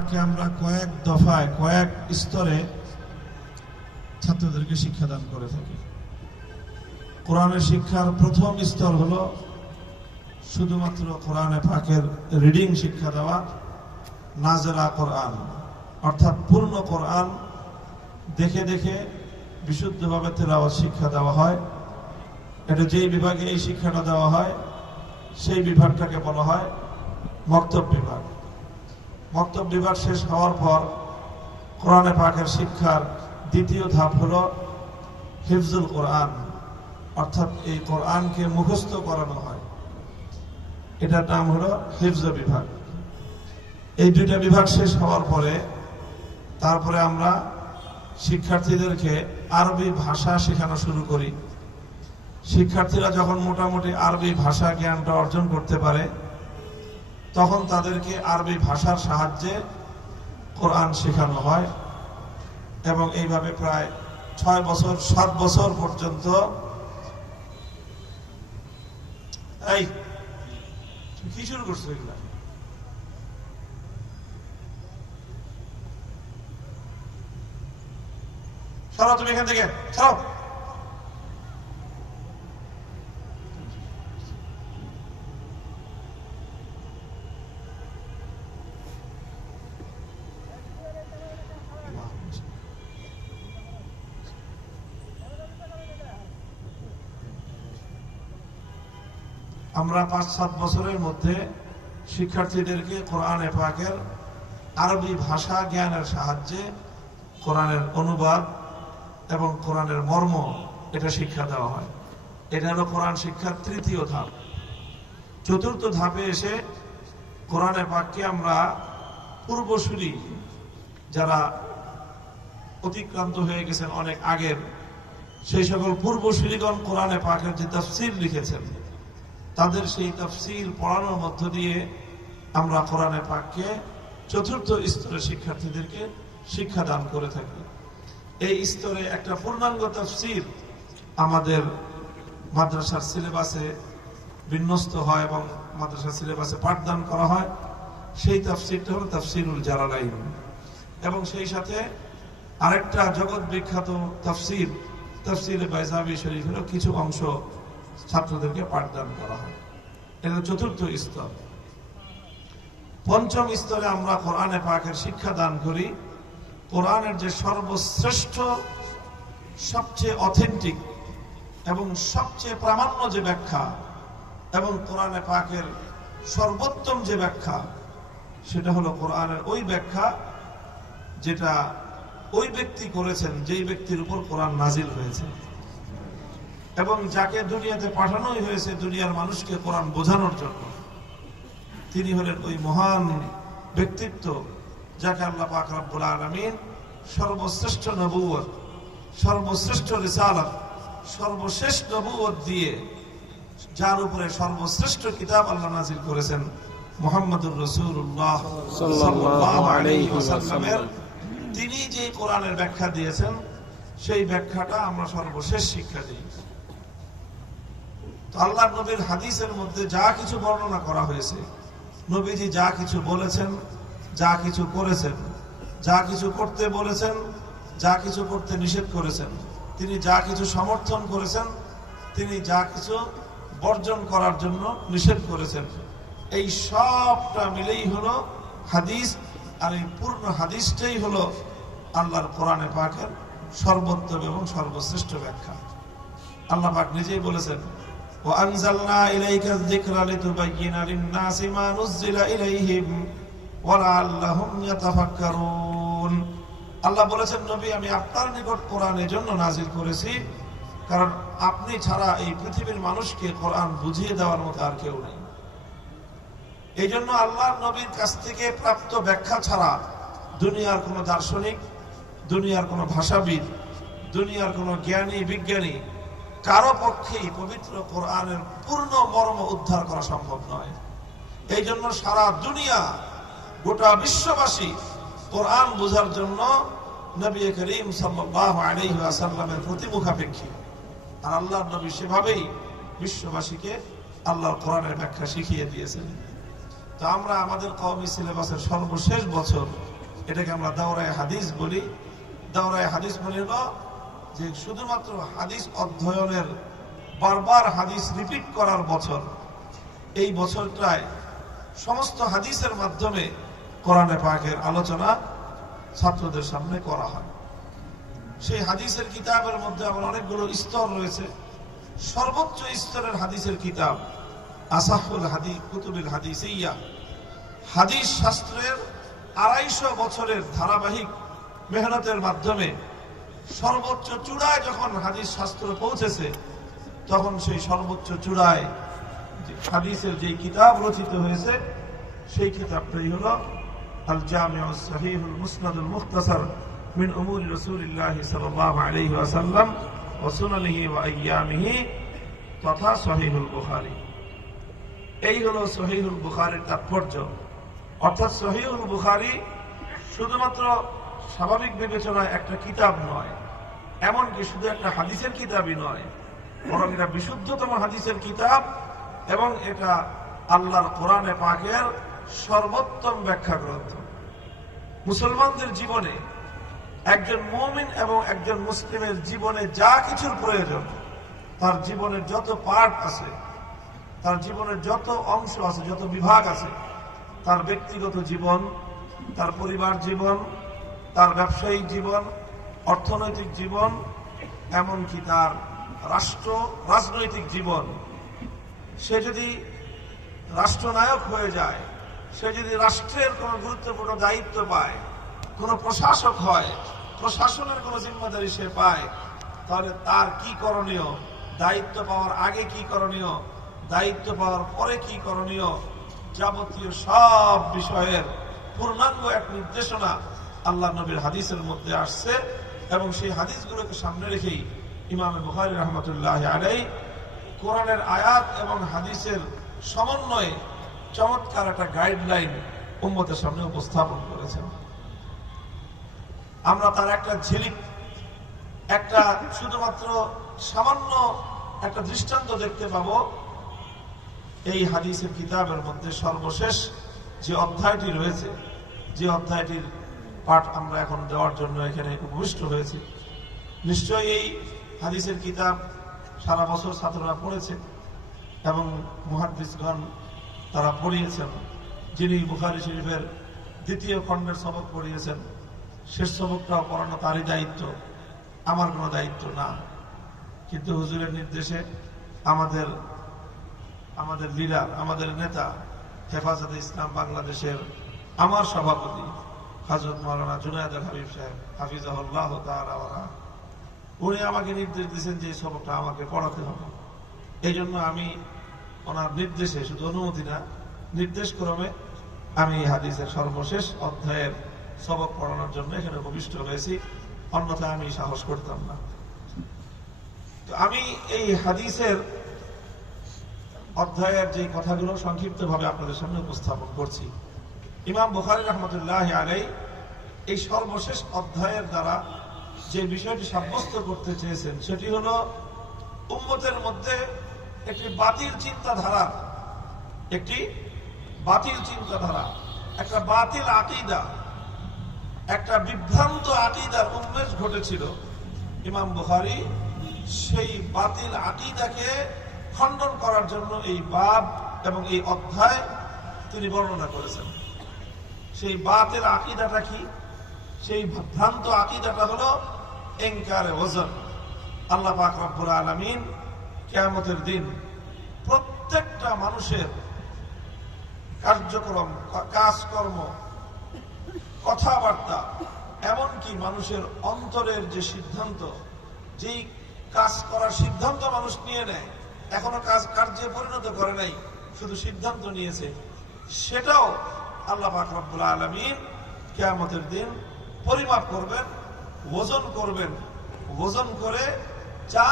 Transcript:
পাকে আমরা কয়েক দফায় কয়েক স্তরে ছাত্রদেরকে শিক্ষাদান করে থাকি। কোরআনের শিক্ষার প্রথম স্তর হলো শুধুমাত্র কোরআনে পাকের রিডিং শিক্ষা দেওয়া, নাজেলা কোরআন, অর্থাৎ পূর্ণ কোরআন দেখে দেখে বিশুদ্ধভাবে তেলাওয়াত শিক্ষা দেওয়া হয়। এটা যেই বিভাগে এই শিক্ষাটা দেওয়া হয় সেই বিভাগটাকে বলা হয় মক্তব বিভাগ। মক্তব বিভাগ শেষ হওয়ার পর কোরআনে পাকের শিক্ষার দ্বিতীয় ধাপ হলো হিফজুল কোরআন, অর্থাৎ এই কোরআনকে মুখস্থ করানো হয়। এটার নাম হলো হিফজ বিভাগ। এই দুইটা বিভাগ শেষ হওয়ার পরে তারপরে আমরা শিক্ষার্থীদেরকে আরবি ভাষা শেখানো শুরু করি। শিক্ষার্থীরা যখন মোটামুটি আরবি ভাষা জ্ঞানটা অর্জন করতে পারে তখন তাদেরকে আরবি ভাষার সাহায্যে কোরআন শেখানো হয় এবং এইভাবে প্রায় 6 বছর 7 বছর পর্যন্ত। এই কি শুরু করছো এগুলা? সরাও তুমি এখান থেকে, সরাও। আমরা 5-7 বছরের মধ্যে শিক্ষার্থীদেরকে কোরআনে পাকের আরবি ভাষা জ্ঞানের সাহায্যে কোরআনের অনুবাদ এবং কোরআনের মর্ম এটা শিক্ষা দেওয়া হয়। এটা হলো কোরআন শিক্ষার তৃতীয় ধাপ। চতুর্থ ধাপে এসে কোরআনে পাককে আমরা পূর্বসূরি যারা অতিক্রান্ত হয়ে গেছেন অনেক আগের, সেই সকল পূর্বসূরিগণ কোরআনে পাকের যে তাফসীর লিখেছেন তাদের সেই তাফসীর পড়ানোর মধ্য দিয়ে আমরা কোরআনে পাককে চতুর্থ স্তরের শিক্ষার্থীদেরকে শিক্ষাদান করে থাকি। এই স্তরে একটা পূর্ণাঙ্গ তাফসীর আমাদের মাদ্রাসার সিলেবাসে বিন্যস্ত হয় এবং মাদ্রাসার সিলেবাসে পাঠদান করা হয়। সেই তাফসীরটা হলো তাফসীরুল জালালাইন এবং সেই সাথে আরেকটা জগৎ বিখ্যাত তাফসীর তাফসীরে বাইজাবি শরীফেরও কিছু অংশ ছাত্রদেরকে পাঠদান করা হয়। এটা চতুর্থ স্তর। পঞ্চম স্তরে আমরা কোরআনে পাকের শিক্ষা দান করি কোরআনের যে সর্বশ্রেষ্ঠ, সবচেয়ে অথেন্টিক এবং সবচেয়ে প্রামাণ্য যে ব্যাখ্যা এবং কোরআনে পাকের সর্বোত্তম যে ব্যাখ্যা, সেটা হলো কোরআনের ওই ব্যাখ্যা যেটা ওই ব্যক্তি করেছেন যেই ব্যক্তির উপর কোরআন নাজিল হয়েছে এবং যাকে দুনিয়াতে পাঠানোই হয়েছে দুনিয়ার মানুষকে কোরআন বোঝানোর জন্য। তিনি হলেন ওই মহান ব্যক্তিত্ব যাকে আল্লাহ পাক রব্বুল আলামিন সর্বশ্রেষ্ঠ নবুয়ত, সর্বশ্রেষ্ঠ রিসালাত, সর্বশেষ নবুয়ত দিয়ে যার উপরে সর্বশ্রেষ্ঠ কিতাব আল্লাহ নাজিল করেছেন মুহাম্মদুর রাসূলুল্লাহ সাল্লাল্লাহু আলাইহি ওয়াসাল্লামের। তিনি যে কোরআনের ব্যাখ্যা দিয়েছেন সেই ব্যাখ্যাটা আমরা সর্বশেষ শিক্ষা দিই। তো আল্লাহর নবীর হাদিসের মধ্যে যা কিছু বর্ণনা করা হয়েছে, নবীজি যা কিছু বলেছেন, যা কিছু করেছেন, যা কিছু করতে বলেছেন, যা কিছু করতে নিষেধ করেছেন, তিনি যা কিছু সমর্থন করেছেন, তিনি যা কিছু বর্জন করার জন্য নিষেধ করেছেন, এই সবটা মিলেই হলো হাদিস। আর এই পূর্ণ হাদিসটাই হলো আল্লাহর কোরআনে পাকের সর্বোত্তম এবং সর্বশ্রেষ্ঠ ব্যাখ্যা। আল্লাহ পাক নিজেই বলেছেন, وأنزلنا إليك الذكر لتبين للناس ما نزل إليهم ولعلهم يتفكرون। আল্লাহ বলেছেন, নবী আমি আপনার নিকট কোরআন এজন্য নাজিল করেছি কারণ আপনি ছাড়া এই পৃথিবীর মানুষকে কোরআন বুঝিয়ে দেওয়ার মতো আর কেউ নেই। এই জন্য আল্লাহর নবীর কাছ থেকে প্রাপ্ত ব্যাখ্যা ছাড়া দুনিয়ার কোনো দার্শনিক, দুনিয়ার কোনো ভাষাবিদ, দুনিয়ার কোনো জ্ঞানী বিজ্ঞানী কারো পক্ষেই পবিত্র কোরআনের পূর্ণ মর্ম উদ্ধার করা সম্ভব নয়। এই জন্য সারা দুনিয়া, গোটা বিশ্ববাসী কোরআন বোঝার জন্য নবী করিম সাল্লাল্লাহু আলাইহি ওয়াসাল্লামের প্রতি মুখাপেক্ষী। আর আল্লাহর নবী সেভাবেই বিশ্ববাসীকে আল্লাহর কোরআনের ব্যাখ্যা শিখিয়ে দিয়েছেন। তো আমরা আমাদের কওমি সিলেবাসের সর্বশেষ বছর এটাকে আমরা দাওরায়ে হাদিস বলি। দাওরায়ে হাদিস মানে হলো যে শুধুমাত্র হাদিস অধ্যয়নের, বারবার হাদিস রিপিট করার বছর। এই বছরটায় সমস্ত হাদিসের মাধ্যমে কোরআনে পাকের আলোচনা ছাত্রদের সামনে করা হয়। সেই হাদিসের কিতাবের মধ্যে আমার অনেকগুলো স্তর রয়েছে। সর্বোচ্চ স্তরের হাদিসের কিতাব আসাহুল হাদিস কুতুবিল হাদিসিয়া, হাদিস শাস্ত্রের 250 বছরের ধারাবাহিক মেহনতের মাধ্যমে সর্বোচ্চ চূড়ায় যখন হাদিস শাস্ত্র পৌঁছেছে, তখন সেই সর্বোচ্চ চূড়ায় হাদিসের যে কিতাব রচিত হয়েছে, সেই কিতাবটাই হলো আল জামিউস সহিহুল মুসনাদুল মুখতাসার মিন উমুরি রাসূলিল্লাহ সাল্লাল্লাহু আলাইহি ওয়াসাল্লাম ওয়া সুনানিহি ওয়া আইয়ামিহি তথা সহিহুল বুখারী। এই হলো সহিহুল বুখারীর তাৎপর্য। অর্থাৎ সহিহুল বুখারী শুধুমাত্র স্বাভাবিক বিবেচনায় একটা কিতাব নয়, এমনকি শুধু একটা হাদিসের কিতাবই নয়, বরং এটা বিশুদ্ধতম হাদিসের কিতাব এবং এটা আল্লাহর কোরআনে পাকের সর্বোত্তম ব্যাখ্যা গ্রন্থ। মুসলমানদের জীবনে, একজন মুমিন এবং একজন মুসলিমের জীবনে যা কিছুর প্রয়োজন, তার জীবনের যত পার্ট আছে, তার জীবনের যত অংশ আছে, যত বিভাগ আছে, তার ব্যক্তিগত জীবন, তার পরিবার জীবন, তার ব্যবসায়িক জীবন, অর্থনৈতিক জীবন, এমনকি তার রাজনৈতিক জীবন, সে যদি রাষ্ট্রনায়ক হয়ে যায়, সে যদি রাষ্ট্রের কোনো গুরুত্বপূর্ণ দায়িত্ব পায়, কোনো প্রশাসক হয়, প্রশাসনের কোনো জিম্মাদারি সে পায়, তাহলে তার কি করণীয়, দায়িত্ব পাওয়ার আগে কি করণীয়, দায়িত্ব পাওয়ার পরে কি করণীয়, যাবতীয় সব বিষয়ের পূর্ণাঙ্গ এক নির্দেশনা আল্লাহ নবীর হাদিসের মধ্যে আসছে। এবং সেই হাদিসগুলোকে সামনে রেখেই ইমাম বুখারী রাহমাতুল্লাহি আলাইহি কোরআনের আয়াত এবং হাদিসের সমন্বয়ে চমৎকার একটা গাইডলাইন উম্মতের সামনে উপস্থাপন করেছেন। আমরা তার একটা ঝিলিক, একটা শুধুমাত্র সামান্য একটা দৃষ্টান্ত দেখতে পাবো এই হাদিসের কিতাবের মধ্যে। সর্বশেষ যে অধ্যায়টি রয়েছে, যে অধ্যায়টির পাঠ আমরা এখন দেওয়ার জন্য এখানে উপবিষ্ট হয়েছি, নিশ্চয়ই এই হাদিসের কিতাব সারা বছর ছাত্ররা পড়েছে এবং মুহাদ্দিসগণ তারা পড়িয়েছেন। যিনি বুখারী শরীফের 2য় খণ্ডের সবক পড়িয়েছেন, শেষ সবকটাও পড়ানো তারই দায়িত্ব, আমার কোনো দায়িত্ব না। কিন্তু হুজুরের নির্দেশে আমাদের লিডার, আমাদের নেতা, হেফাজতে ইসলাম বাংলাদেশের আমার সভাপতি হযরত মাওলানা জুনায়েদ আল হাবিব সাহেব হাফিজাহুল্লাহ তাআলা, উনি আমাকে নির্দেশ দিয়েছেন যে এই সবকটা আমাকে পড়াতে হবে। এই জন্য আমি ওনার নির্দেশে, শুধু অনুমতি না, নির্দেশ ক্রমে আমি হাদিসের সর্বশেষ অধ্যায়ের সবক পড়ানোর জন্য এখানে উপবিষ্ট হয়েছি, অন্যথায় আমি সাহস করতাম না। তো আমি এই হাদিসের অধ্যায়ের যে কথাগুলো সংক্ষিপ্তভাবে আপনাদের সামনে উপস্থাপন করছি। ইমাম বুখারী রাহমাতুল্লাহি আলাইহি এই সর্বশেষ অধ্যায়ের দ্বারা যে বিষয়টি সাব্যস্ত করতে চেয়েছেন, সেটি হলো উম্মতের মধ্যে একটি বাতিল চিন্তাধারা, একটা বাতিল আকীদা, একটা বিভ্রান্ত আকীদার উন্মেষ ঘটেছিল। ইমাম বুখারী সেই বাতিল আকীদাকে খণ্ডন করার জন্য এই বাব এবং এই অধ্যায় তিনি বর্ণনা করেছেন। সেই বাতিল আকীদাটা কি? সেই ভ্রান্ত আকীদাটা হলো ইনকারে ওজন। আল্লাহ পাক রব্বুল আলামিন কিয়ামতের দিন প্রত্যেকটা মানুষের কার্যক্রম, কাজকর্ম, কথাবার্তা, এমনকি মানুষের অন্তরের যে সিদ্ধান্ত, যেই কাজ করার সিদ্ধান্ত মানুষ নিয়ে নেয়, এখনো কার্যে পরিণত করে নাই, শুধু সিদ্ধান্ত নিয়েছে, সেটাও আল্লাহ পাক রব্বুল আলামিন কিয়ামতের দিন পরিমাপ করবেন, ওজন করবেন, ওজন করে যা